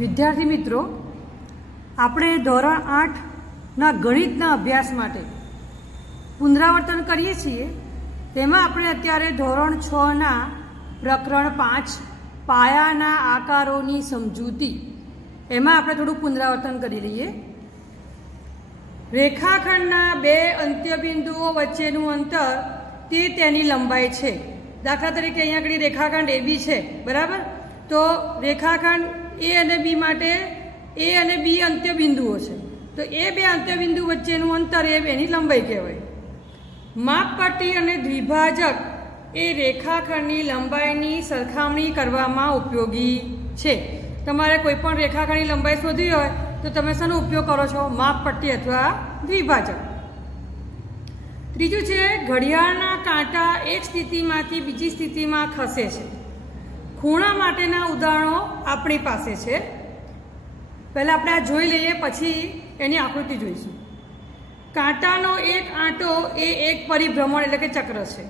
વિદ્યાર્થી મિત્રો, આપણે ધોરણ 8ના ગણિતના અભ્યાસ માટે પુનરાવર્તન કરીએ છીએ. તેમાં આપણે અત્યારે ધોરણ 6ના પ્રકરણ 5 પાયાના આકારોની સમજૂતી એમાં આપણે થોડું પુનરાવર્તન કરી લઈએ. રેખાખંડના બે અંત્યબિંદુઓ વચ્ચેનું અંતર તે તેની લંબાઈ છે. દાખલા તરીકે અહીંયા આગળ રેખાખંડ AB છે, બરાબર? તો રેખાખંડ A અને B માટે A અને B અંત્યબિંદુઓ છે. તો એ બે અંત્યબિંદુ વચ્ચેનું અંતર એ બેની લંબાઈ કહેવાય. માપપટ્ટી અને દ્વિભાજક એ રેખાખંડની લંબાઈની સરખામણી કરવામાં ઉપયોગી છે. તમારે કોઈ પણ રેખાખંડની લંબાઈ શોધવી હોય તો તમે શેનો ઉપયોગ કરો છો? માપપટ્ટી અથવા દ્વિભાજક. ત્રીજું છે, ઘડિયાળના કાંટા એક સ્થિતિમાંથી બીજી સ્થિતિમાં ખસે છે. ખૂણા માટેના ઉદાહરણો આપણી પાસે છે. પહેલાં આપણે આ જોઈ લઈએ, પછી એની આકૃતિ જોઈશું. કાંટાનો એક આંટો એ એક પરિભ્રમણ એટલે કે ચક્ર છે.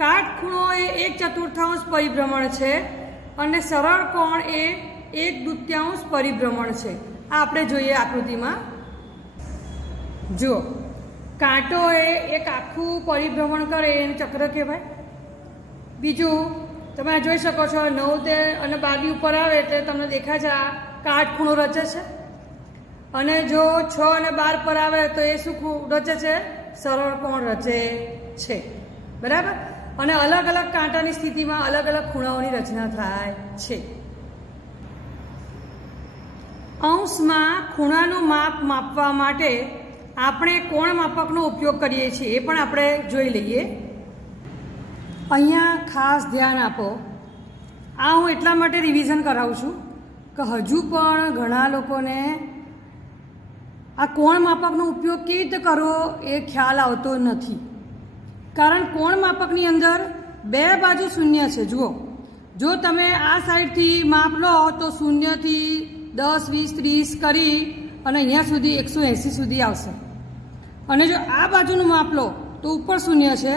કાટખૂણો એ 1/4 પરિભ્રમણ છે અને સરળ કોણ એ 1/2 પરિભ્રમણ છે. આ આપણે જોઈએ આકૃતિમાં. જુઓ, કાંટો એ એક આખું પરિભ્રમણ કરે એને ચક્ર કહેવાય. બીજું તમે જોઈ શકો છો, 9 અને 12 ઉપર આવે એટલે તમને દેખાય છે આ કાટખૂણો રચે છે. અને જો 6 અને 12 પર આવે તો એ શું રચે છે? સરળ કોણ રચે છે, બરાબર? અને અલગ અલગ કાંટાની સ્થિતિમાં અલગ અલગ ખૂણાઓની રચના થાય છે. અંશમાં ખૂણાનું માપ માપવા માટે આપણે કોણ માપકનો ઉપયોગ કરીએ છીએ એ પણ આપણે જોઈ લઈએ. અહીંયા ખાસ ધ્યાન આપો. આ હું એટલા માટે રિવિઝન કરાવું છું કે હજુ પણ ઘણા લોકોને આ કોણ માપકનો ઉપયોગ કેવી રીતે કરવો એ ખ્યાલ આવતો નથી. કારણ કોણ માપકની અંદર બે બાજુ શૂન્ય છે. જુઓ, જો તમે આ સાઈડથી માપ લો તો 0 થી 10, 20, 30 કરી અને અહીંયા સુધી 180 સુધી આવશે. અને જો આ બાજુનું માપ લો તો ઉપર શૂન્ય છે,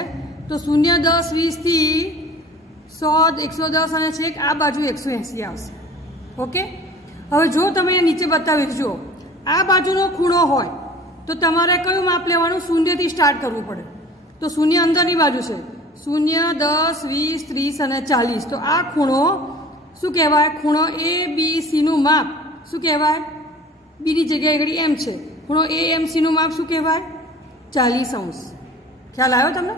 તો 0, 10, 20 થી 100, 110 અને છેક આ બાજુ 180 આવશે. ઓકે, હવે જો તમે નીચે બતાવ્યું, જુઓ આ બાજુનો ખૂણો હોય તો તમારે કયું માપ લેવાનું? 0 થી સ્ટાર્ટ કરવું પડે. તો 0 અંદરની બાજુ છે, 0, 10, 20, 30 અને 40. તો આ ખૂણો શું કહેવાય? ખૂણો ABCનું માપ શું કહેવાય? બીની જગ્યાએ આગળ એમ છે. ખૂણો AMCનું માપ શું કહેવાય? 40°. ખ્યાલ આવ્યો તમને?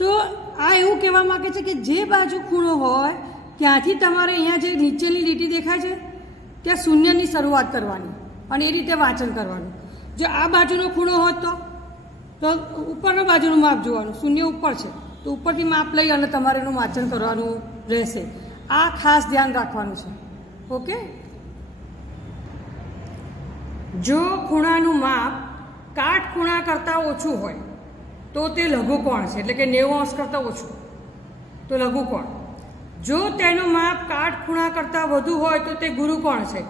તો આ એવું કહેવા માંગે છે કે જે બાજુ ખૂણો હોય ત્યાંથી તમારે અહીંયા જે નીચેની લીટી દેખાય છે ત્યાં 0ની શરૂઆત કરવાની અને એ રીતે વાંચન કરવાનું. જો આ બાજુનો ખૂણો હોત તો ઉપરના બાજુનું માપ જોવાનું. 0 ઉપર છે તો ઉપરથી માપ લઈ અને તમારે એનું વાંચન કરવાનું રહેશે. આ ખાસ ધ્યાન રાખવાનું છે. ઓકે, જો ખૂણાનું માપ કાટખૂણા કરતાં ઓછું હોય તો તે લઘુકોણ છે, એટલે કે 90° કરતાં ઓછું તો લઘુકોણ. જો તેનું માપ કાટખૂણા કરતાં વધુ હોય તો તે ગુરુકોણ છે,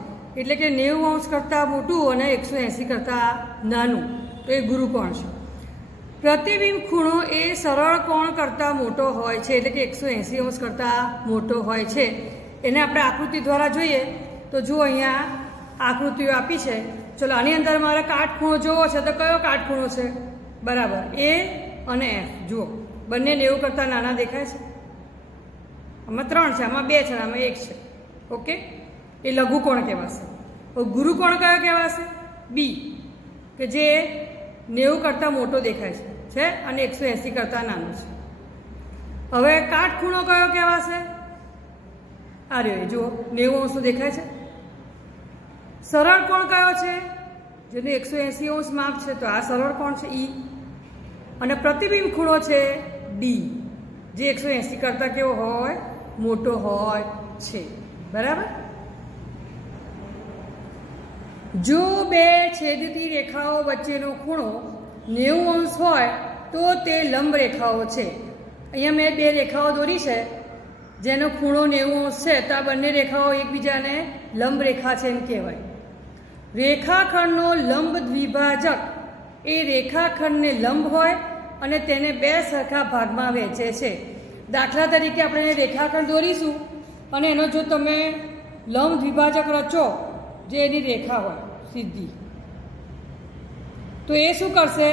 એટલે કે 90° કરતાં મોટું અને 180 કરતાં નાનું તો એ ગુરુકોણ છે. પ્રતિબિંબ ખૂણો એ સરળ કોણ કરતાં મોટો હોય છે, એટલે કે 180° કરતાં મોટો હોય છે. એને આપણે આકૃતિ દ્વારા જોઈએ તો જુઓ, અહીંયા આકૃતિઓ આપી છે. ચલો, આની અંદર મારે કાટખૂણો જોવો છે તો કયો કાટખૂણો છે? બરાબર, A અને F. જુઓ, બંને 90 કરતાં નાના દેખાય છે. આમાં 3 છે, આમાં 2 છે, આમાં 1 છે. ઓકે, એ લઘુકોણ કહેવાશે. ગુરુકોણ કયો કહેવાશે? B, કે જે 90 કરતાં મોટો દેખાય છે અને 180 કરતાં નાનો છે. હવે કાટખૂણો કયો કહેવાશે? આ રહ્યો, જુઓ 90° દેખાય છે. સરળ કોણ કયો છે? જેનું 180° માપ છે, તો આ સરળ કોણ છે E. અને પ્રતિબિંબ ખૂણો છે D, જે 180 કરતાં કેવો હોય? મોટો હોય છે, બરાબર? જો બે છેદતી રેખાઓ વચ્ચેનો ખૂણો 90° હોય તો તે લંબ રેખાઓ છે. અહીંયા મેં બે રેખાઓ દોરી છે જેનો ખૂણો 90° છે, તો આ બંને રેખાઓ એકબીજાને લંબ રેખા છે એમ કહેવાય. રેખાખંડનો લંબ દ્વિભાજક એ રેખાખંડને લંબ હોય અને તેને બે સરખા ભાગમાં વહેંચે છે. દાખલા તરીકે આપણે રેખાખંડ દોરીશું અને એનો જો તમે લંબ દ્વિભાજક રચો, જે એની રેખા હોય સીધી, તો એ શું કરશે?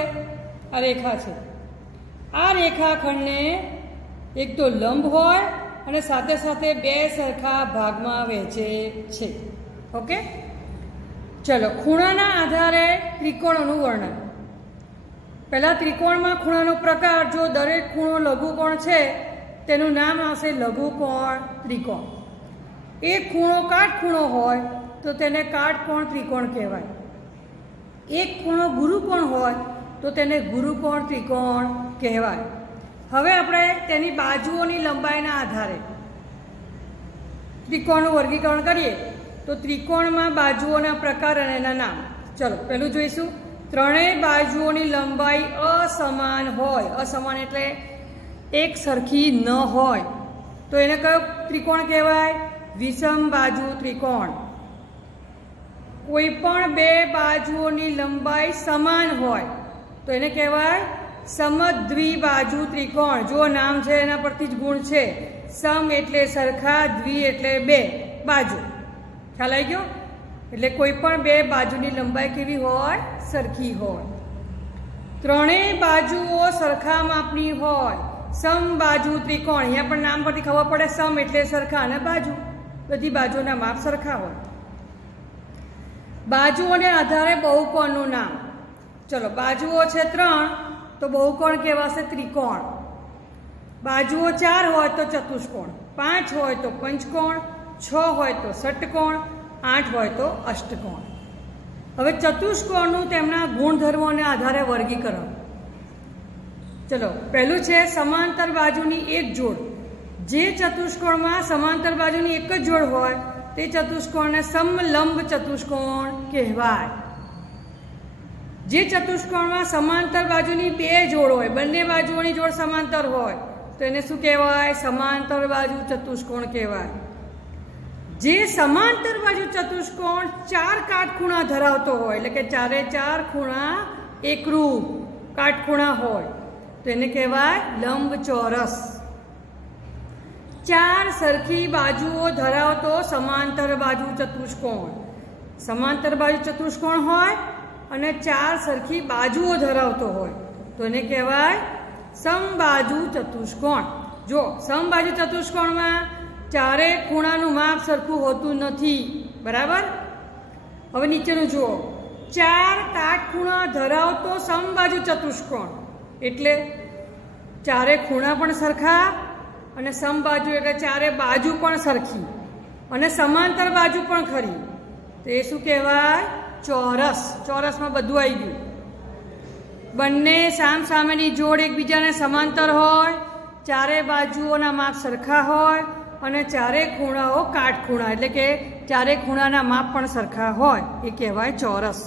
આ રેખા છે, આ રેખાખંડને એક તો લંબ હોય અને સાથે સાથે બે સરખા ભાગમાં વહેંચે છે. ઓકે, ચલો ખૂણાના આધારે ત્રિકોણોનું વર્ણન. પહેલાં ત્રિકોણમાં ખૂણાનો પ્રકાર, જો દરેક ખૂણો લઘુકોણ છે તેનું નામ આવશે લઘુકોણ ત્રિકોણ. એક ખૂણો કાટખૂણો હોય તો તેને કાટકોણ ત્રિકોણ કહેવાય. એક ખૂણો ગુરુકોણ હોય તો તેને ગુરુકોણ ત્રિકોણ કહેવાય. હવે આપણે તેની બાજુઓની લંબાઈના આધારે ત્રિકોણનું વર્ગીકરણ કરીએ તો ત્રિકોણમાં બાજુઓના પ્રકાર અને એના નામ. ચલો પહેલું જોઈશું. ત્રણેય બાજુઓની લંબાઈ અસમાન હોય, અસમાન એટલે એક સરખી ન હોય, તો એને કયો ત્રિકોણ કહેવાય? વિષમ બાજુ ત્રિકોણ. કોઈ પણ બે બાજુઓની લંબાઈ સમાન હોય તો એને કહેવાય સમદ્વિબાજુ ત્રિકોણ. જો નામ છે એના પરથી જ ગુણ છે. સમ એટલે સરખા, દ્વિ એટલે બે બાજુ. ખ્યાલ આવી ગયો? એટલે કોઈ પણ બે બાજુની લંબાઈ કેવી હોય? સરખી હોય. ત્રણેય બાજુઓ સરખા માપની હોય, સમબાજુ ત્રિકોણ. અહીંયા પણ નામ પરથી ખબર પડે, સમ એટલે સરખા અને બાજુ, બધી બાજુના માપ સરખા હોય. બાજુઓને આધારે બહુકોણનું નામ. ચલો, બાજુઓ છે 3 તો બહુકોણ કહેવાશે ત્રિકોણ. બાજુઓ 4 હોય તો ચતુષ્કોણ, 5 હોય તો પંચકોણ, 6 હોય તો ષટકોણ, 8 હોય તો અષ્ટકોણ. હવે ચતુષ્કોણનું તેમના ગુણધર્મોને આધારે વર્ગીકરણ. ચલો, પહેલું છે સમાંતર બાજુની એક જોડ. જે ચતુષ્કોણમાં સમાંતર બાજુની એક જ જોડ હોય તે ચતુષ્કોણને સમલંબ ચતુષ્કોણ કહેવાય. જે ચતુષ્કોણમાં સમાંતર બાજુની બે જોડ હોય, બંને બાજુઓની જોડ સમાંતર હોય તો એને શું કહેવાય? સમાંતર બાજુ ચતુષ્કોણ કહેવાય. જે સમાંતર બાજુ ચતુષ્કોણ 4 કાટખૂણા ધરાવતો હોય, એટલે કે ચારે 4 ખૂણા એકરૂપ કાટખૂણા હોય તો એને કહેવાય લંબચોરસ. 4 સરખી બાજુઓ ધરાવતો સમાંતર બાજુ ચતુષ્કોણ. સમાંતર બાજુ ચતુષ્કોણ હોય અને 4 સરખી બાજુઓ ધરાવતો હોય તો એને કહેવાય સમબાજુ ચતુષ્કોણ. જો સમબાજુ ચતુષ્કોણમાં ચારે ખૂણાનું માપ સરખું હોતું નથી, બરાબર? હવે નીચેનું જુઓ. 4 કાટખૂણા ધરાવતો સમબાજુ ચતુષ્કોણ એટલે ચારે ખૂણા પણ સરખા અને સમબાજુ એટલે ચારે બાજુ પણ સરખી અને સમાંતર બાજુ પણ ખરી, તો એ શું કહેવાય? ચોરસ. ચોરસમાં બધું આવી ગયું. બંને સામસામેની જોડ એકબીજાને સમાંતર હોય, ચારે બાજુઓના માપ સરખા હોય અને ચારે ખૂણાઓ કાટખૂણા એટલે કે ચારે ખૂણાના માપ પણ સરખા હોય, એ કહેવાય ચોરસ.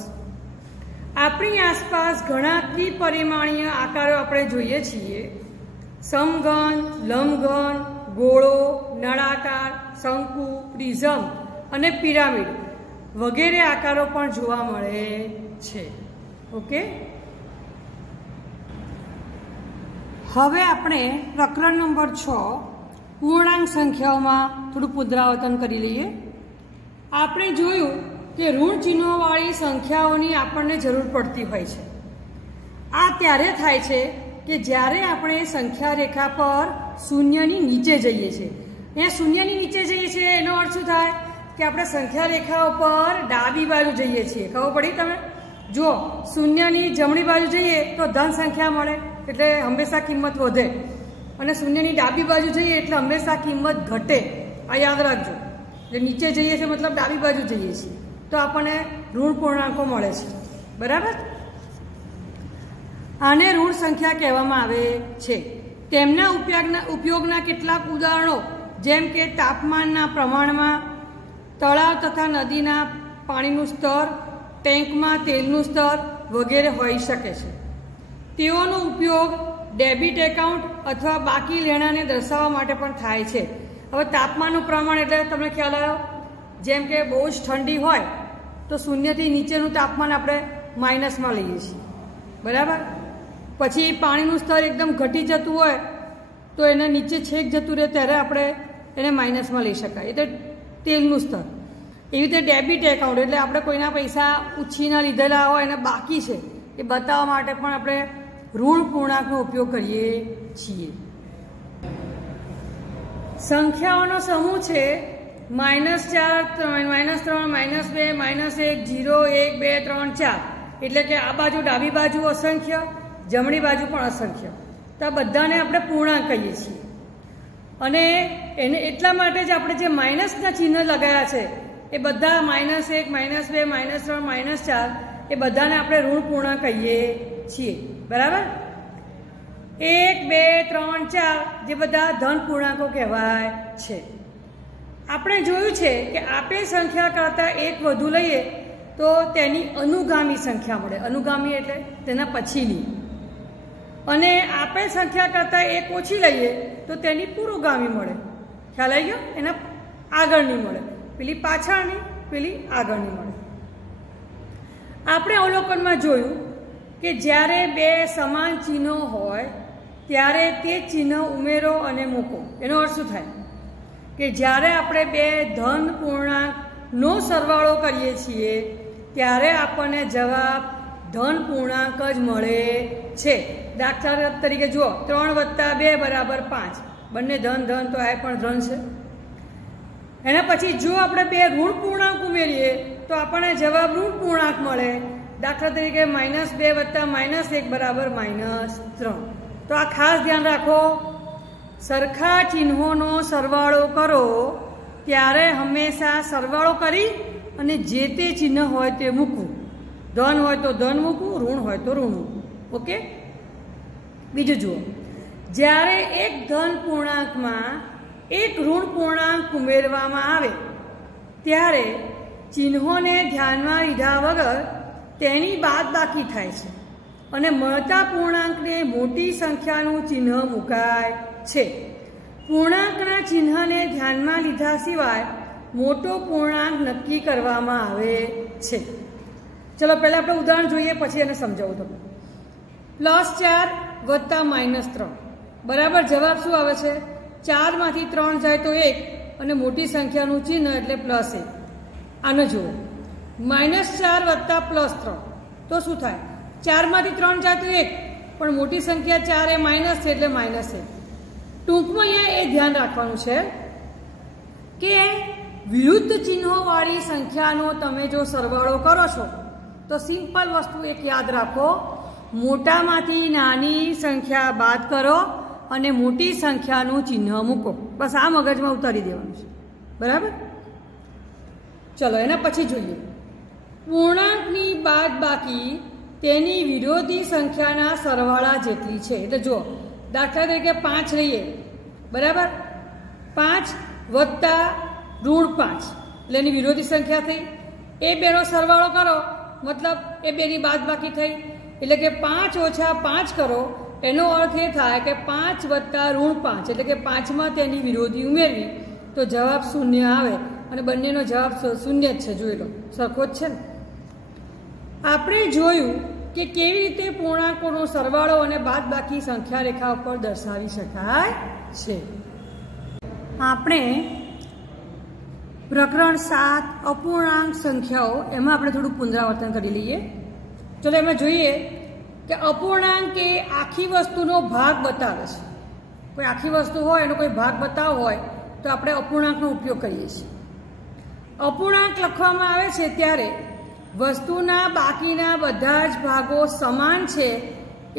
આપણી આસપાસ ઘણા ત્રિપરિમાણીય આકારો આપણે જોઈએ છીએ. સમઘન, લંબઘન, ગોળો, નળાકાર, શંકુ, પ્રિઝમ અને પિરામિડ વગેરે આકારો પણ જોવા મળે છે. ઓકે, હવે આપણે પ્રકરણ નંબર 6 પૂર્ણાંક સંખ્યાઓમાં થોડું પુનરાવર્તન કરી લઈએ. આપણે જોયું કે ઋણ ચિહ્નોવાળી સંખ્યાઓની આપણને જરૂર પડતી હોય છે. આ ત્યારે થાય છે કે જ્યારે આપણે સંખ્યા રેખા પર શૂન્યની નીચે જઈએ છીએ. અહીંયા શૂન્યની નીચે જઈએ છીએ એનો અર્થ શું થાય? કે આપણે સંખ્યા રેખા ઉપર ડાબી બાજુ જઈએ છીએ. ખબર પડી તમે? જો શૂન્યની જમણી બાજુ જઈએ તો ધન સંખ્યા મળે એટલે હંમેશા કિંમત વધે, અને શૂન્યની ડાબી બાજુ જઈએ એટલે હંમેશા કિંમત ઘટે. આ યાદ રાખજો. એટલે નીચે જઈએ છીએ મતલબ ડાબી બાજુ જઈએ છીએ તો આપણને ઋણ પૂર્ણાંકો મળે છે, બરાબર? આને ઋણ સંખ્યા કહેવામાં આવે છે. તેમના ઉપયોગના કેટલાક ઉદાહરણો જેમ કે તાપમાનના પ્રમાણમાં, તળાવ તથા નદીના પાણીનું સ્તર, ટેન્કમાં તેલનું સ્તર વગેરે હોઈ શકે છે. તેઓનો ઉપયોગ ડેબિટ એકાઉન્ટ અથવા બાકી લેણાને દર્શાવવા માટે પણ થાય છે. હવે તાપમાનનું પ્રમાણ એટલે તમને ખ્યાલ આવ્યો, જેમ કે બહુ જ ઠંડી હોય તો શૂન્યથી નીચેનું તાપમાન આપણે માઇનસમાં લઈએ છીએ, બરાબર? પછી પાણીનું સ્તર એકદમ ઘટી જતું હોય તો એને નીચે છેક જતું રહે ત્યારે આપણે એને માઇનસમાં લઈ શકાય, એટલે તેલનું સ્તર. એવી રીતે ડેબિટ એકાઉન્ટ એટલે આપણે કોઈના પૈસા ઉછીના લીધેલા હોય અને બાકી છે એ બતાવવા માટે પણ આપણે ઋણ પૂર્ણાંકનો ઉપયોગ કરીએ છીએ. સંખ્યાઓનો સમૂહ છે -4, -3, -2, -1, 0, 1, 2, 3, 4 એટલે કે આ બાજુ ડાબી બાજુ અસંખ્ય, જમણી બાજુ પણ અસંખ્ય. તો આ બધાને આપણે પૂર્ણાંક કહીએ છીએ અને એને એટલા માટે જ આપણે જે માઇનસના ચિહ્ન લગાવ્યા છે એ બધા -1, -2, -3, -4 એ બધાને આપણે ઋણ પૂર્ણાંક કહીએ છીએ. બરાબર? 1, 2, 3, 4 જે બધા ધન પૂર્ણાંકો કહેવાય છે. આપણે જોયું છે કે આપેલ સંખ્યા કરતાં એક વધુ લઈએ તો તેની અનુગામી સંખ્યા મળે. અનુગામી એટલે તેના પછીની. અને આપેલ સંખ્યા કરતાં એક ઓછી લઈએ તો તેની પુરોગામી મળે. ખ્યાલ આવી ગયો? એના આગળની મળે. પેલી પાછળની, પેલી આગળની મળે. આપણે અવલોકનમાં જોયું કે જ્યારે બે સમાન ચિહ્નો હોય ત્યારે તે ચિહ્ન ઉમેરો અને મૂકો. એનો અર્થ શું થાય? કે જ્યારે આપણે બે ધન પૂર્ણાંકનો સરવાળો કરીએ છીએ ત્યારે આપણને જવાબ ધન પૂર્ણાંક જ મળે છે. દાખલા તરીકે જુઓ, 3 + 2 = 5. બંને ધન ધન તો આ પણ ધન છે. એના પછી જો આપણે બે ઋણ પૂર્ણાંક ઉમેરીએ તો આપણને જવાબ ઋણ પૂર્ણાંક મળે. દાખલા તરીકે -2 + -1 = -3. તો આ ખાસ ધ્યાન રાખો, સરખા ચિહ્નોનો સરવાળો કરો ત્યારે હંમેશા સરવાળો કરી અને જે તે ચિહ્ન હોય તે મૂકવું. ધન હોય તો ધન મૂકવું, ઋણ હોય તો ઋણ મૂકવું. ઓકે? બીજું જુઓ, જ્યારે એક ધન પૂર્ણાંકમાં એક ઋણ પૂર્ણાંક ઉમેરવામાં આવે ત્યારે ચિહ્નોને ધ્યાનમાં લીધા વગર તેની બાદબાકી થાય છે અને મળતા પૂર્ણાંકને મોટી સંખ્યાનું ચિહ્ન મુકાય છે. પૂર્ણાંકના ચિહ્નને ધ્યાનમાં લીધા સિવાય મોટો પૂર્ણાંક નક્કી કરવામાં આવે છે. ચલો પહેલાં આપણે ઉદાહરણ જોઈએ, પછી એને સમજાવું તમને. +4 + -3 બરાબર જવાબ શું આવે છે? 4 માંથી 3 જાય તો 1 અને મોટી સંખ્યાનું ચિહ્ન એટલે +1. આને જુઓ, -4 + +3 તો શું થાય? 4 માંથી 3 જાય તો 1 પણ મોટી સંખ્યા 4 એ માઇનસ છે એટલે -1. ટૂંકમાં અહીંયા એ ધ્યાન રાખવાનું છે કે વિરુદ્ધ ચિહ્નોવાળી સંખ્યાનો તમે જો સરવાળો કરો છો તો સિમ્પલ વસ્તુ એક યાદ રાખો, મોટામાંથી નાની સંખ્યા બાદ કરો અને મોટી સંખ્યાનું ચિહ્ન મૂકો. બસ આ મગજમાં ઉતારી દેવાનું છે. બરાબર? ચલો એના પછી જોઈએ, પૂર્ણાંકની બાદબાકી તેની વિરોધી સંખ્યાના સરવાળા જેટલી છે. એટલે જુઓ, દાખલા તરીકે 5 લઈએ. બરાબર? 5 વત્તા -5 એટલે એની વિરોધી સંખ્યા થઈ. એ બેનો સરવાળો કરો મતલબ એ બેની બાદબાકી થઈ. એટલે કે 5 ઓછા 5 કરો એનો અર્થ એ થાય કે 5 વત્તા -5 એટલે કે 5માં તેની વિરોધી ઉમેરવી તો જવાબ 0 આવે અને બંનેનો જવાબ 0 જ છે. જોઈ લો, સરખો જ છે ને. આપણે જોયું કે કેવી રીતે પૂર્ણાંકોનો સરવાળો અને બાદબાકી સંખ્યા રેખા ઉપર દર્શાવી શકાય છે. આપણે પ્રકરણ 7 અપૂર્ણાંક સંખ્યાઓ એમાં આપણે થોડું પુનરાવર્તન કરી લઈએ. ચલો એમાં જોઈએ કે અપૂર્ણાંક એ આખી વસ્તુનો ભાગ બતાવે છે. કોઈ આખી વસ્તુ હોય એનો કોઈ ભાગ બતાવવો હોય તો આપણે અપૂર્ણાંકનો ઉપયોગ કરીએ છીએ. અપૂર્ણાંક લખવામાં આવે છે ત્યારે વસ્તુના બાકીના બધા જ ભાગો સમાન છે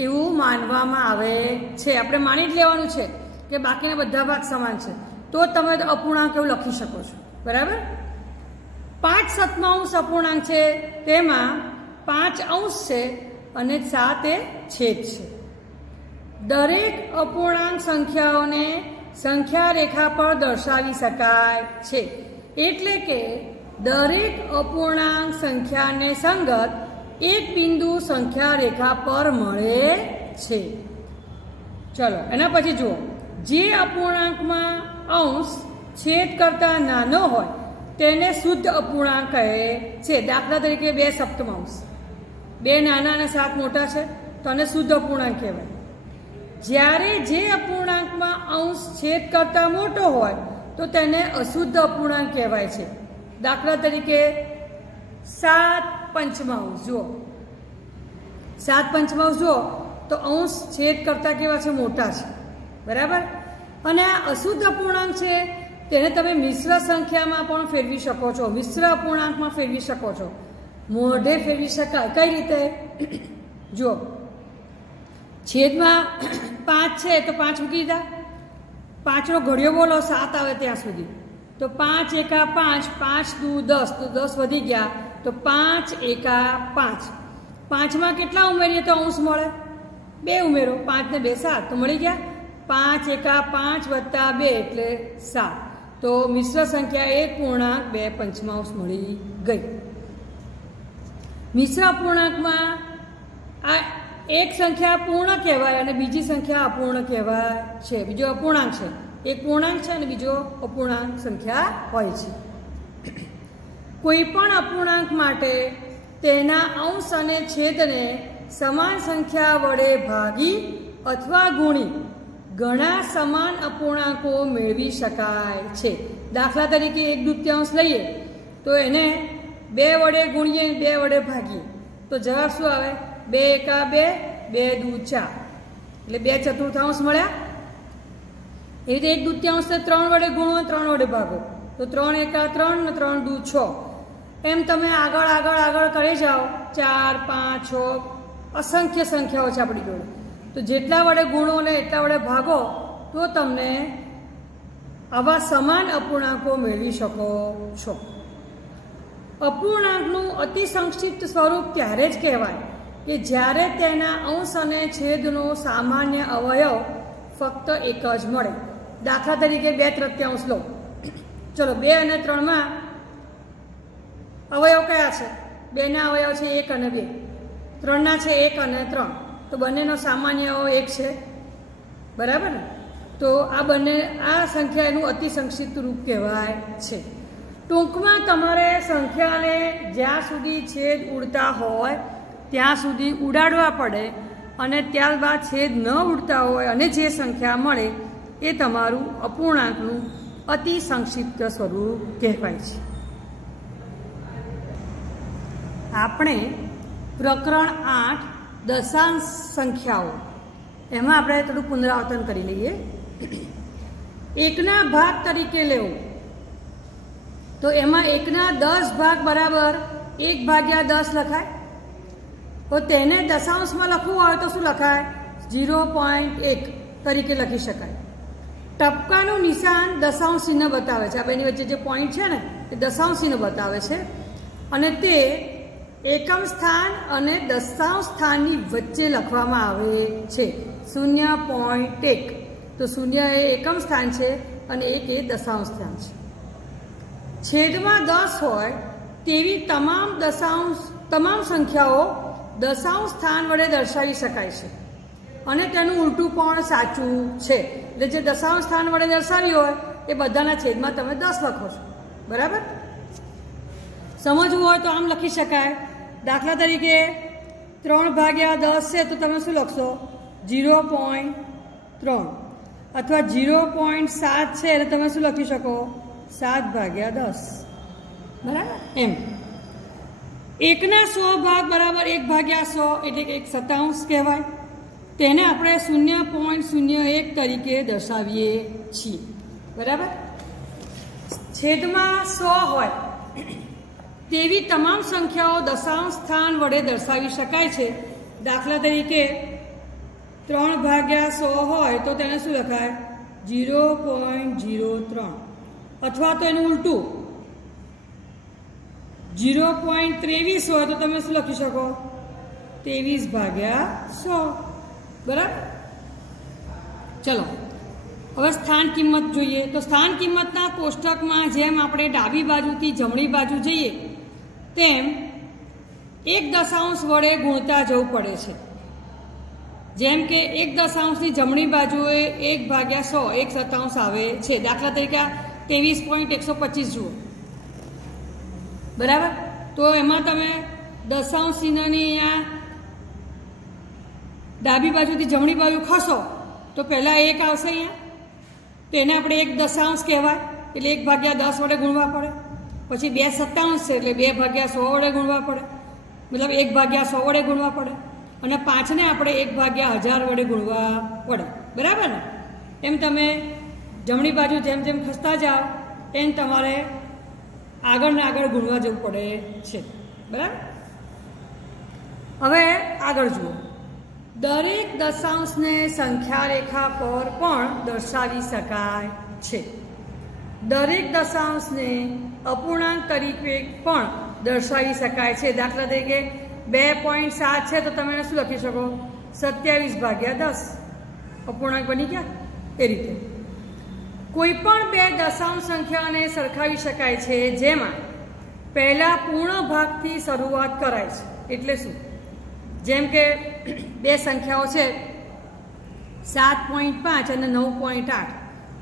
એવું માનવામાં આવે છે. આપણે માની જ લેવાનું છે કે બાકીના બધા ભાગ સમાન છે તો તમે અપૂર્ણાંક એવું લખી શકો છો. બરાબર? 5/7 અપૂર્ણાંક છે, તેમાં 5 છે અને 7 એ છેદ છે. દરેક અપૂર્ણાંક સંખ્યાઓને સંખ્યા રેખા પર દર્શાવી શકાય છે. એટલે કે દરેક અપૂર્ણાંક સંખ્યાને સંગત એક બિંદુ સંખ્યા રેખા પર મળે છે. ચલો એના પછી જુઓ, જે અપૂર્ણાંકમાં અંશ છેદ કરતાં નાનો હોય તેને શુદ્ધ અપૂર્ણાંક કહે છે. દાખલા તરીકે 2/7. 2 નાના અને 7 મોટા છે તો આને શુદ્ધ અપૂર્ણાંક કહેવાય. જ્યારે જે અપૂર્ણાંકમાં અંશ છેદ કરતાં મોટો હોય તો તેને અશુદ્ધ અપૂર્ણાંક કહેવાય છે. દાખલા તરીકે 7/5 જુઓ, 7/5 જુઓ તો અંશ છેદ કરતાં કેવા છે? મોટા છે, બરાબર. અને આ અશુદ્ધ અપૂર્ણાંક છે તેને તમે મિશ્ર સંખ્યામાં પણ ફેરવી શકો છો, મિશ્ર અપૂર્ણાંકમાં ફેરવી શકો છો, મોઢે ફેરવી શકાય. કઈ રીતે? જુઓ, છેદમાં 5 છે તો 5 મૂકી દીધા, 5નો ઘડિયો બોલો 7 આવે ત્યાં સુધી, તો 5 એકા 5, 5 દુ 10, તો 10 વધી ગયા, તો 5 એકા 5. 5માં કેટલા ઉમેરીએ તો અંશ મળે? 2 ઉમેરો, 5 ને 2 7, તો મળી ગયા 5 એકા 5 વત્તા 2 એટલે 7. તો મિશ્ર સંખ્યા 1.2/5 મળી ગઈ. મિશ્ર અપૂર્ણાંકમાં આ એક સંખ્યા પૂર્ણ કહેવાય અને બીજી સંખ્યા અપૂર્ણ કહેવાય છે. બીજો અપૂર્ણાંક છે, એક પૂર્ણાંક છે અને બીજો અપૂર્ણાંક સંખ્યા હોય છે. કોઈ પણ અપૂર્ણાંક માટે તેના અંશ અને છેદને સમાન સંખ્યા વડે ભાગી અથવા ગુણી ઘણા સમાન અપૂર્ણાંકો મેળવી શકાય છે. દાખલા તરીકે 1/2 લઈએ તો એને 2 વડે ગુણીએ, 2 વડે ભાગીએ તો જવાબ શું આવે? 2 એકા 2, 2 દુ 4, એટલે 2/4 મળ્યા. એવી રીતે 1/2 3 વડે ગુણો, 3 વડે ભાગો તો 3 એકા 3 ને 3 દુ 6. એમ તમે આગળ આગળ આગળ કરી જાઓ, 4 5 6 અસંખ્ય સંખ્યાઓ છે આપણી જોડે. તો જેટલા વડે ગુણો ને એટલા વડે ભાગો તો તમને આવા સમાન અપૂર્ણાંકો મેળવી શકો છો. અપૂર્ણાંકનું અતિ સંક્ષિપ્ત સ્વરૂપ ત્યારે જ કહેવાય કે જ્યારે તેના અંશ અને છેદનો સામાન્ય અવયવ ફક્ત એક જ મળે. દાખલા તરીકે 2/3 લો. ચલો 2 અને 3માં અવયવ કયા છે? 2ના અવયવ છે 1 અને 2, 3ના છે 1 અને 3, તો બંનેનો સામાન્ય અવયવ 1 છે, બરાબર ને? તો આ બંને આ સંખ્યા એનું અતિ સંક્ષિપ્ત રૂપ કહેવાય છે. ટૂંકમાં તમારે સંખ્યાને જ્યાં સુધી છેદ ઉડતા હોય ત્યાં સુધી ઉડાડવા પડે અને ત્યારબાદ છેદ ન ઉડતા હોય અને જે સંખ્યા મળે એ તમારું અપૂર્ણાંકનું અતિ સંક્ષિપ્ત સ્વરૂપ કહેવાય છે. આપણે પ્રકરણ 8 દશાંશ સંખ્યાઓ એમાં આપણે થોડું પુનરાવર્તન કરી લઈએ. 1ના ભાગ તરીકે લેવું તો એમાં 1ના 10 ભાગ બરાબર 1/10 લખાય. તો તેને દશાંશમાં લખવું હોય તો શું લખાય? 0.1 તરીકે લખી શકાય. ટપકાનું નિશાન દશાંશ ચિહ્ન બતાવે છે. આ બેની વચ્ચે જે પોઈન્ટ છે ને એ દશાંશ ચિહ્ન બતાવે છે અને તે એકમ સ્થાન અને દશાંશ સ્થાનની વચ્ચે લખવામાં આવે છે. 0.1 તો 0 એ એકમ સ્થાન છે અને 1 એ દશાંશ સ્થાન છે. છેદમાં 10 હોય તેવી તમામ સંખ્યાઓ દશાંશ સ્થાન વડે દર્શાવી શકાય છે અને તેનું ઉલટું પણ સાચું છે. એટલે જે દશાંશ સ્થાન વડે દર્શાવી હોય એ બધાના છેદમાં તમે 10 લખો છો, બરાબર. સમજવું હોય તો આમ લખી શકાય. દાખલા તરીકે 3/10 છે તો તમે શું લખશો? 0.3. અથવા 0.7 છે એટલે તમે શું લખી શકો? 7/10, બરાબર. એમ 1ના 100 ભાગ બરાબર 1/100 એટલે કે 1 શતાંશ કહેવાય. તેને આપણે 0.01 તરીકે દર્શાવીએ છીએ, બરાબર. છેદમાં 100 હોય તેવી તમામ સંખ્યાઓ દશાંશ સ્થાન વડે દર્શાવી શકાય છે. દાખલા તરીકે 3/100 હોય તો તેને શું લખાય? 0.03. અથવા તો એનું ઉલટું 0.23 હોય તો તમે શું લખી શકો? 23/100, બરાબર. ચલો હવે સ્થાન કિંમત જોઈએ. તો સ્થાન કિંમતના કોષ્ટકમાં જેમ આપણે ડાબી બાજુથી જમણી બાજુ જઈએ તેમ એક દશાંશ વડે ગુણતા જવું પડે છે. જેમ કે એક દશાંશની જમણી બાજુએ 1/100 1 શતાંશ આવે છે. દાખલા તરીકે 23.125 જુઓ, બરાબર. તો એમાં તમે દશાંશ ચિહ્નની અહીંયા ડાબી બાજુથી જમણી બાજુ ખસો તો પહેલાં 1 આવશે અહીંયા, તો એને આપણે 1 દશાંશ કહેવાય એટલે 1/10 વડે ગુણવા પડે. પછી 2 સત્તાંશ છે એટલે 2 ભાગ્યા 100 વડે ગુણવા પડે, મતલબ 1 ભાગ્યા 100 વડે ગુણવા પડે, અને 5ને આપણે 1 ભાગ્યા 1000 વડે ગુણવા પડે, બરાબર ને? એમ તમે જમણી બાજુ જેમ જેમ ખસતા જાઓ એમ તમારે આગળ ને આગળ ગુણવા જવું પડે છે, બરાબર? હવે આગળ જુઓ, દરેક દશાંશને સંખ્યા રેખા પર પણ દર્શાવી શકાય છે. દરેક દશાંશને અપૂર્ણાંક તરીકે પણ દર્શાવી શકાય છે. દાખલા તરીકે 2.7 છે તો તમે શું લખી શકો? 27/10 અપૂર્ણાંક બની ગયા. એ રીતે કોઈ પણ 2 દશાંશ સંખ્યાને સરખાવી શકાય છે જેમાં પહેલા પૂર્ણ ભાગથી શરૂઆત કરાય છે. એટલે શું? જેમ કે 2 સંખ્યાઓ છે 7.5 અને 9.8,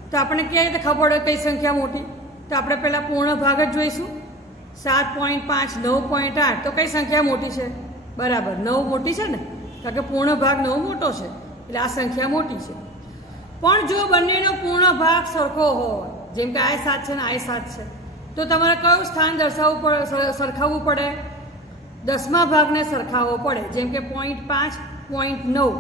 તો આપણે કેવી રીતે ખબર હોય કઈ સંખ્યા મોટી? તો આપણે પહેલાં પૂર્ણ ભાગ જ જોઈશું. 7.5 9.8 તો કઈ સંખ્યા મોટી છે? બરાબર, 9 મોટી છે ને, કારણ કે પૂર્ણ ભાગ 9 મોટો છે એટલે આ સંખ્યા મોટી છે. પણ જો બંનેનો પૂર્ણ ભાગ સરખો હોય, જેમ કે આ 7 છે ને આ 7 છે, તો તમારે કયું સ્થાન દર્શાવવું પડે, સરખાવવું પડે? 10મા ભાગને સરખાવવો પડે. જેમ કે 0.5 0.9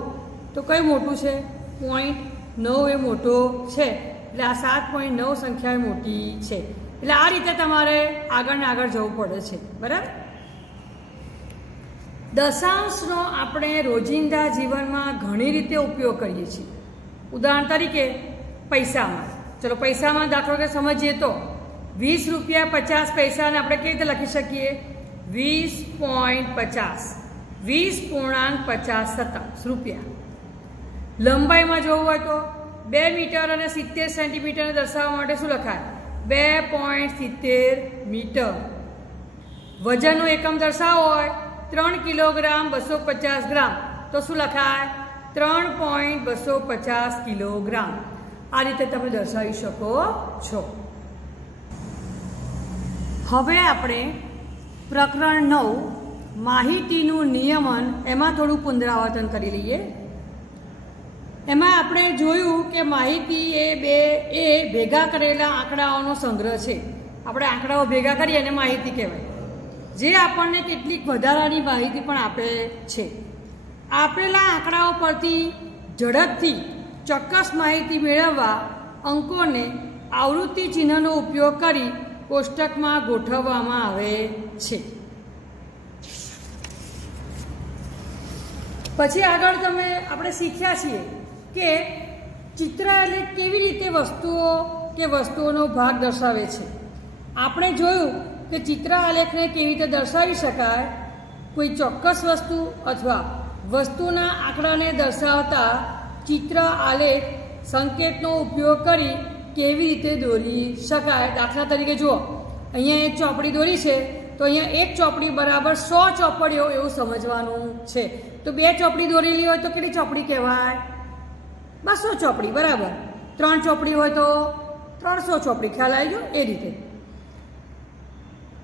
તો કયું મોટું છે? 0.9 એ મોટો છે એટલે આ 7.9 સંખ્યા મોટી છે. એટલે આ રીતે તમારે આગળ ને આગળ જવું પડે છે, બરાબર? દશાંશનો આપણે રોજિંદા જીવનમાં ઘણી રીતે ઉપયોગ કરીએ છીએ. ઉદાહરણ તરીકે પૈસામાં, ચલો પૈસામાં દાખલો કે સમજીએ તો 20 રૂપિયા 50 પૈસાને આપણે કેવી રીતે લખી શકીએ? 20.50 20.50 રૂપિયા. લંબાઈમાં જોવું હોય તો 2 મીટર અને 70 સેન્ટીમીટરને દર્શાવવા માટે શું લખાય? 2.70 મીટર. વજનનો એકમ દર્શાવવો હોય 3 કિલોગ્રામ 250 ગ્રામ તો શું લખાય? 3.250 કિલોગ્રામ. આ રીતે તમે દર્શાવી શકો છો. હવે આપણે પ્રકરણ 9 માહિતીનું નિયમન એમાં થોડું પુનરાવર્તન કરી લઈએ. એમાં આપણે જોયું કે માહિતી એ ભેગા કરેલા આંકડાઓનો સંગ્રહ છે. આપણે આંકડાઓ ભેગા કરીએ અને માહિતી કહેવાય, જે આપણને કેટલીક વધારાની માહિતી પણ આપે છે. આપેલા આંકડાઓ પરથી ઝડપથી ચોક્કસ માહિતી મેળવવા અંકોને આવૃત્તિ ચિહ્નનો ઉપયોગ કરી કોષ્ટકમાં ગોઠવવામાં આવે છે. પછી આગળ આપણે શીખ્યા છીએ કે ચિત્ર એટલે કેવી રીતે વસ્તુઓ કે વસ્તુઓનો ભાગ દર્શાવે છે. આપણે જોયું કે ચિત્ર આલેખને કેવી રીતે દર્શાવી શકાય. કોઈ ચોક્કસ વસ્તુ અથવા વસ્તુના આંકડાને દર્શાવતા ચિત્ર આલેખ સંકેતનો ઉપયોગ કરી કેવી રીતે દોરી શકાય. દાખલા તરીકે જુઓ, અહીંયા એક ચોપડી દોરી છે તો અહીંયા એક ચોપડી બરાબર 100 ચોપડીઓ એવું સમજવાનું છે. તો 2 ચોપડી દોરેલી હોય તો કેટલી ચોપડી કહેવાય? 200 ચોપડી, બરાબર. 3 ચોપડી હોય તો 300 ચોપડી. ખ્યાલ આવી ગયો? એ રીતે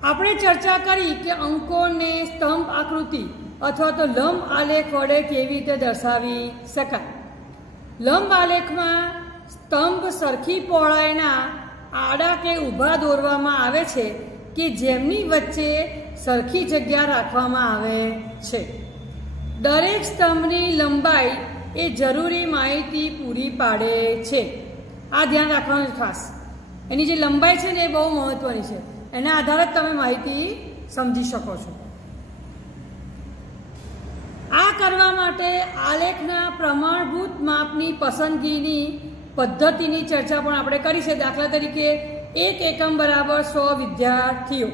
આપણે ચર્ચા કરી કે અંકોને સ્તંભ આકૃતિ અથવા તો લંબ આલેખ વડે કેવી રીતે દર્શાવી શકાય. લંબ આલેખમાં સ્તંભ સરખી પહોળાઈના આડા કે ઊભા દોરવામાં આવે છે કે જેમની વચ્ચે સરખી જગ્યા રાખવામાં આવે છે. દરેક સ્તંભની લંબાઈ એ જરૂરી માહિતી પૂરી પાડે છે. આ ધ્યાન રાખવાનું ખાસ. એની જે લંબાઈ છે ને એ બહુ મહત્વની છે. એના આધારે જ તમે માહિતી સમજી શકો છો. આ કરવા માટે આલેખના પ્રમાણભૂત માપની પસંદગીની પદ્ધતિની ચર્ચા પણ આપણે કરી છે. દાખલા તરીકે 1 એકમ બરાબર 100 વિદ્યાર્થીઓ.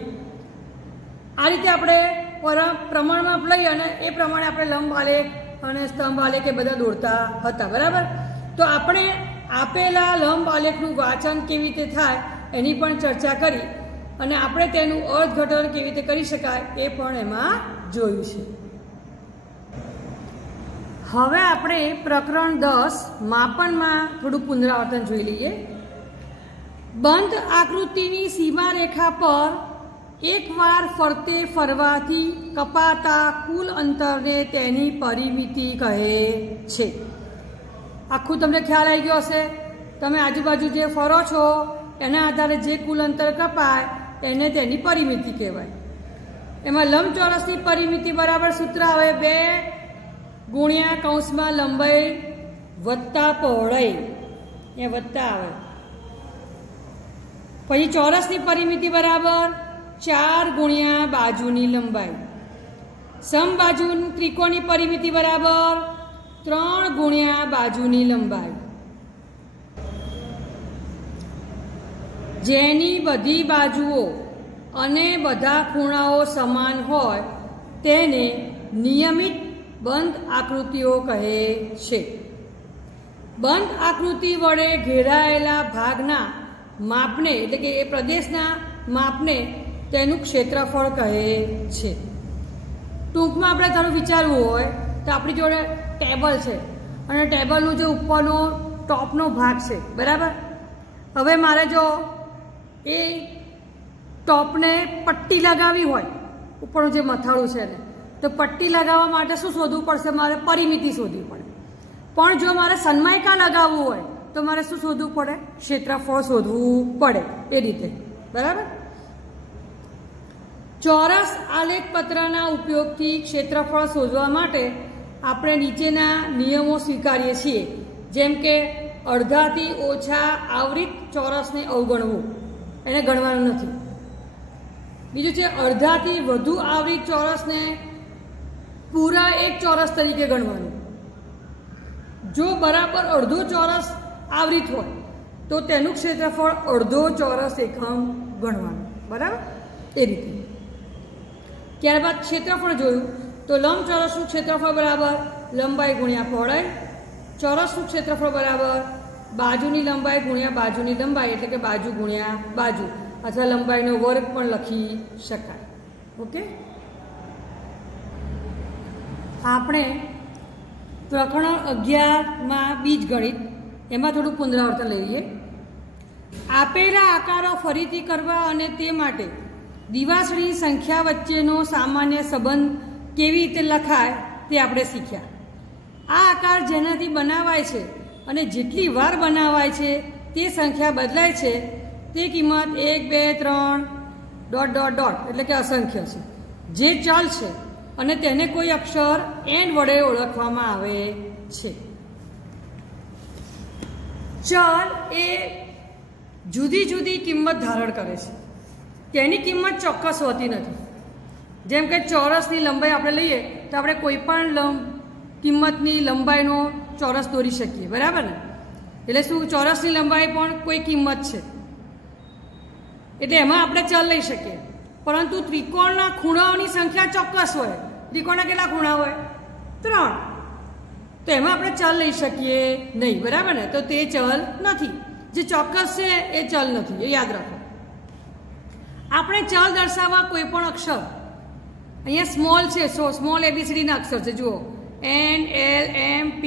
આ રીતે આપણે પ્રમાણમાપ લઈ અને એ પ્રમાણે આપણે લંબ આલેખ અને સ્તંભ આલેખ એ બધા દોરતા હતા, બરાબર. તો આપણે આપેલા લંબ આલેખનું વાંચન કેવી રીતે થાય એની પણ ચર્ચા કરી અને આપણે તેનું અર્થઘટન કેવી રીતે કરી શકાય એ પણ એમાં જોયું છે. હવે આપણે પ્રકરણ 10 માપનમાં થોડું પુનરાવર્તન જોઈ લઈએ. બંધ આકૃતિની સીમારેખા પર એકવાર ફરતે ફરવાથી કપાતા કુલ અંતરને તેની પરિમિતિ કહે છે. આખું તમને ખ્યાલ આવી ગયો હશે. તમે આજુબાજુ જે ફરો છો એના આધારે જે કુલ અંતર કપાય એને તેની પરિમિતિ કહેવાય. એમાં લંબચોરસની પરિમિતિ બરાબર સૂત્ર આવે 2 ગુણ્યા કૌંસમાં લંબાઈ વત્તા પહોળાઈ, એ વત્તા આવે. પછી ચોરસની પરિમિતિ બરાબર 4 ગુણ્યા બાજુની લંબાઈ. સમબાજુ ત્રિકોણની પરિમિતિ બરાબર 3 ગુણ્યા બાજુની લંબાઈ. જેની બધી બાજુઓ અને બધા ખૂણાઓ સમાન હોય તેને નિયમિત બંધ આકૃતિઓ કહે છે. બંધ આકૃતિ વડે ઘેરાયેલા ભાગના માપને એટલે કે એ પ્રદેશના માપને તેનું ક્ષેત્રફળ કહે છે. ટૂંકમાં આપણે થોડું વિચારવું હોય તો આપણી જોડે ટેબલ છે અને ટેબલનું જે ઉપરનો ટોપનો ભાગ છે, બરાબર. હવે મારે જો એ ટોપને પટ્ટી લગાવી હોય, ઉપરનું જે મથાળું છે ને, તો પટ્ટી લગાવવા માટે શું શોધવું પડશે? મારે પરિમિતિ શોધવી પડે. પણ જો મારે સન્માયકા લગાવવું હોય તો મારે શું શોધવું પડે? ક્ષેત્રફળ શોધવું પડે. એ રીતે, બરાબર. ચોરસ આલેખપત્રના ઉપયોગથી ક્ષેત્રફળ શોધવા માટે આપણે નીચેના નિયમો સ્વીકારીએ છીએ, જેમ કે અડધાથી ઓછા આવરિત ચોરસને અવગણવું, એને ગણવાનું નથી. બીજું છે અડધાથી વધુ આવરિત ચોરસને પૂરા એક ચોરસ તરીકે ગણવાનું. જો બરાબર અડધો ચોરસ આવરિત હોય તો તેનું ક્ષેત્રફળ અડધો ચોરસ એકમ ગણવાનું, બરાબર. એ રીતે. ત્યારબાદ ક્ષેત્રફળ જોયું તો લંબચોરસનું ક્ષેત્રફળ બરાબર લંબાઈ ગુણ્યા પહોળાઈ. ચોરસનું ક્ષેત્રફળ બરાબર બાજુની લંબાઈ ગુણ્યા બાજુની લંબાઈ, એટલે કે બાજુ ગુણ્યા બાજુ, અથવા લંબાઈનો વર્ગ પણ લખી શકાય. ઓકે. આપણે પ્રકરણ 11માં બીજગણિત એમાં થોડું પુનરાવર્તન લઈએ. આપેલા આકારો ફરીથી કરવા અને તે માટે દિવાસળી સંખ્યા વચ્ચેનો સામાન્ય સંબંધ કેવી રીતે લખાય તે આપણે શીખ્યા. આ આકાર જેનાથી બનાવાય છે અને જેટલી વાર બનાવાય છે તે સંખ્યા બદલાય છે તે કિંમત 1, 2, 3 ... એટલે કે અસંખ્ય છે, જે ચલ છે અને તેને કોઈ અક્ષર n વડે ઓળખવામાં આવે છે. ચલ એ જુદી જુદી કિંમત ધારણ કરે છે, તેની કિંમત ચોક્કસ હોતી નથી. જેમ કે ચોરસની લંબાઈ આપણે લઈએ તો આપણે કોઈ પણ કિંમતની લંબાઈનો ચોરસ દોરી શકીએ, બરાબર ને. એટલે શું, ચોરસની લંબાઈ પણ કોઈ કિંમત છે, એટલે એમાં આપણે ચલ લઈ શકીએ. પરંતુ ત્રિકોણના ખૂણાઓની સંખ્યા ચોક્કસ હોય. ત્રિકોણના કેટલા ખૂણા હોય? 3. તો એમાં આપણે ચલ લઈ શકીએ નહીં, બરાબર ને. તો તે ચલ નથી. જે ચોક્કસ છે એ ચલ નથી, એ યાદ રાખો. આપણે ચલ દર્શાવવા કોઈ પણ અક્ષર, અહીંયા સ્મોલ છે, સ્મોલ ABCDના અક્ષર છે, જુઓ, N, L, M, P,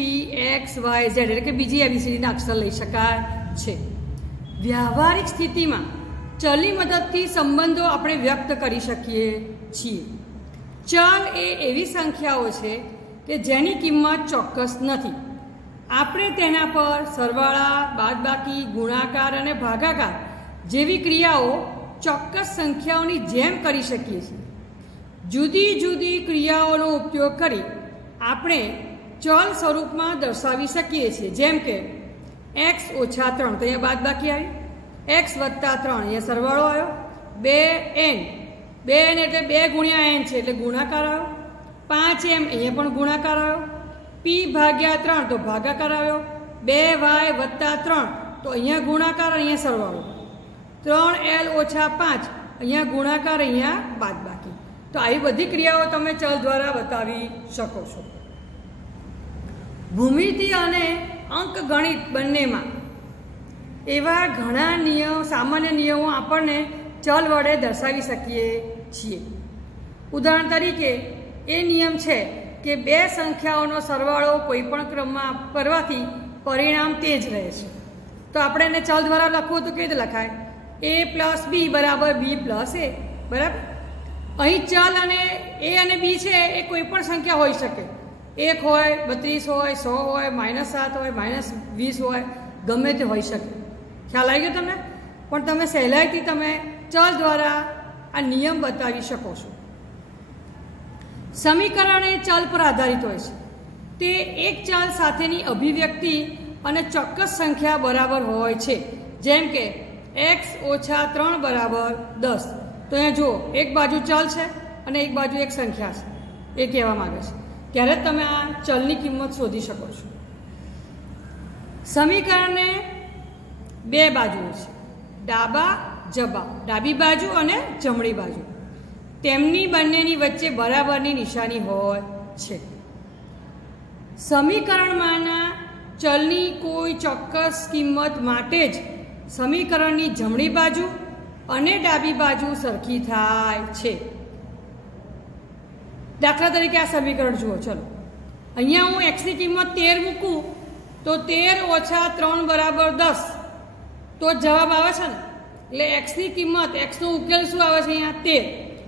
X, Y, Z, એટલે કે બીજી ABCDના અક્ષર લઈ શકાય છે. વ્યવહારિક સ્થિતિમાં ચલની મદદથી સંબંધો આપણે વ્યક્ત કરી શકીએ છીએ. ચલ એ એવી સંખ્યાઓ છે કે જેની કિંમત ચોક્કસ નથી. આપણે તેના પર સરવાળા, બાદબાકી, ગુણાકાર અને ભાગાકાર જેવી ક્રિયાઓ ચોક્કસ સંખ્યાઓની જેમ કરી શકીએ છીએ. જુદી જુદી ક્રિયાઓનો ઉપયોગ કરી આપણે ચલ સ્વરૂપમાં દર્શાવી શકીએ છીએ. જેમ કે x - 3, તો અહીંયા બાદબાકી આવી, x + 3 અહીંયા સરવાળો આવ્યો, 2n, 2n એટલે 2 ગુણ્યા n છે એટલે ગુણાકાર આવ્યો, 5m અહીંયા પણ ગુણાકાર આવ્યો, p/3 તો ભાગાકાર આવ્યો, 2y + 3 તો અહીંયા ગુણાકાર, અહીંયા સરવાળો, 3l - 5 અહીંયા ગુણાકાર, અહીંયા બાદબાકી. તો આવી બધી ક્રિયાઓ તમે ચલ દ્વારા બતાવી શકો છો. ભૂમિતિ અને અંકગણિત બંનેમાં એવા ઘણા સામાન્ય નિયમો આપણને ચલ વડે દર્શાવી શકીએ છીએ. ઉદાહરણ તરીકે એ નિયમ છે કે બે સંખ્યાઓનો સરવાળો કોઈ પણ ક્રમમાં કરવાથી પરિણામ તે જ રહે છે. તો આપણે એને ચલ દ્વારા લખવું તો કેવી રીતે લખાય? a + b = b + a, બરાબર. અહીં ચલ અને a અને b છે એ કોઈ પણ સંખ્યા હોઈ શકે. 1 હોય, 32 હોય, 100 હોય, -7 હોય, -20 હોય, ગમે તે હોઈ શકે. ખ્યાલ આવી ગયો તમને? પણ તમે સહેલાઈથી તમે ચલ દ્વારા આ નિયમ બતાવી શકો છો. સમીકરણ એ ચલ પર આધારિત હોય છે. તે એક ચલ સાથેની અભિવ્યક્તિ અને ચોક્કસ સંખ્યા બરાબર હોય છે. જેમ કે x ઓછા 3 બરાબર 10. તો અહીંયા જુઓ, એક બાજુ ચલ છે અને એક બાજુ એક સંખ્યા છે, એ કહેવા માંગે છે. ત્યારે તમે આ ચલની કિંમત શોધી શકો છો. સમીકરણને બે બાજુઓ છે, ડાબી બાજુ અને જમણી બાજુ. તેમની બંનેની વચ્ચે બરાબરની નિશાની હોય છે. સમીકરણમાંના ચલની કોઈ ચોક્કસ કિંમત માટે જ સમીકરણની જમણી બાજુ અને ડાબી બાજુ સરખી થાય છે. દાખલા તરીકે આ સમીકરણ જુઓ. ચલો, અહીંયા હું એક્સની કિંમત 13 મૂકું તો 13 ઓછા 3 બરાબર 10 તો જવાબ આવે છે ને. એટલે એક્સની કિંમત, એક્સનો ઉકેલ શું આવે છે અહીંયા? 13.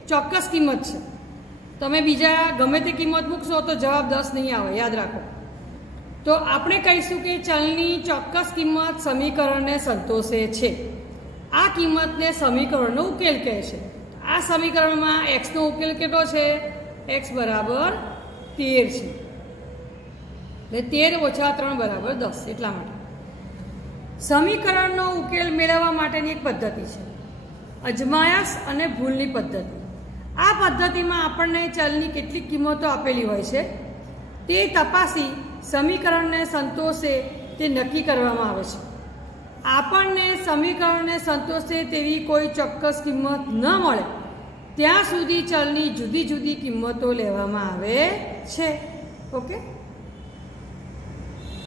ચોક્કસ કિંમત છે. તમે બીજા ગમે તે કિંમત મૂકશો તો જવાબ 10 નહીં આવે, યાદ રાખો. તો આપણે કહીશું કે ચલની ચોક્કસ કિંમત સમીકરણને સંતોષે છે. આ કિંમતને સમીકરણનો ઉકેલ કહે છે. આ સમીકરણમાં એક્સનો ઉકેલ કેટલો છે? x બરાબર 13 છે. એટલે 13 ઓછા 3 બરાબર 10. એટલા માટે સમીકરણનો ઉકેલ મેળવવા માટેની એક પદ્ધતિ છે, અજમાયશ અને ભૂલની પદ્ધતિ. આ પદ્ધતિમાં આપણને ચલની કેટલીક કિંમતો આપેલી હોય છે, તે તપાસી સમીકરણને સંતોષે તે નક્કી કરવામાં આવે છે. આપણને સમીકરણને સંતોષે તેવી કોઈ ચોક્કસ કિંમત ન મળે ત્યાં સુધી ચલની જુદી જુદી કિંમતો લેવામાં આવે છે. ઓકે.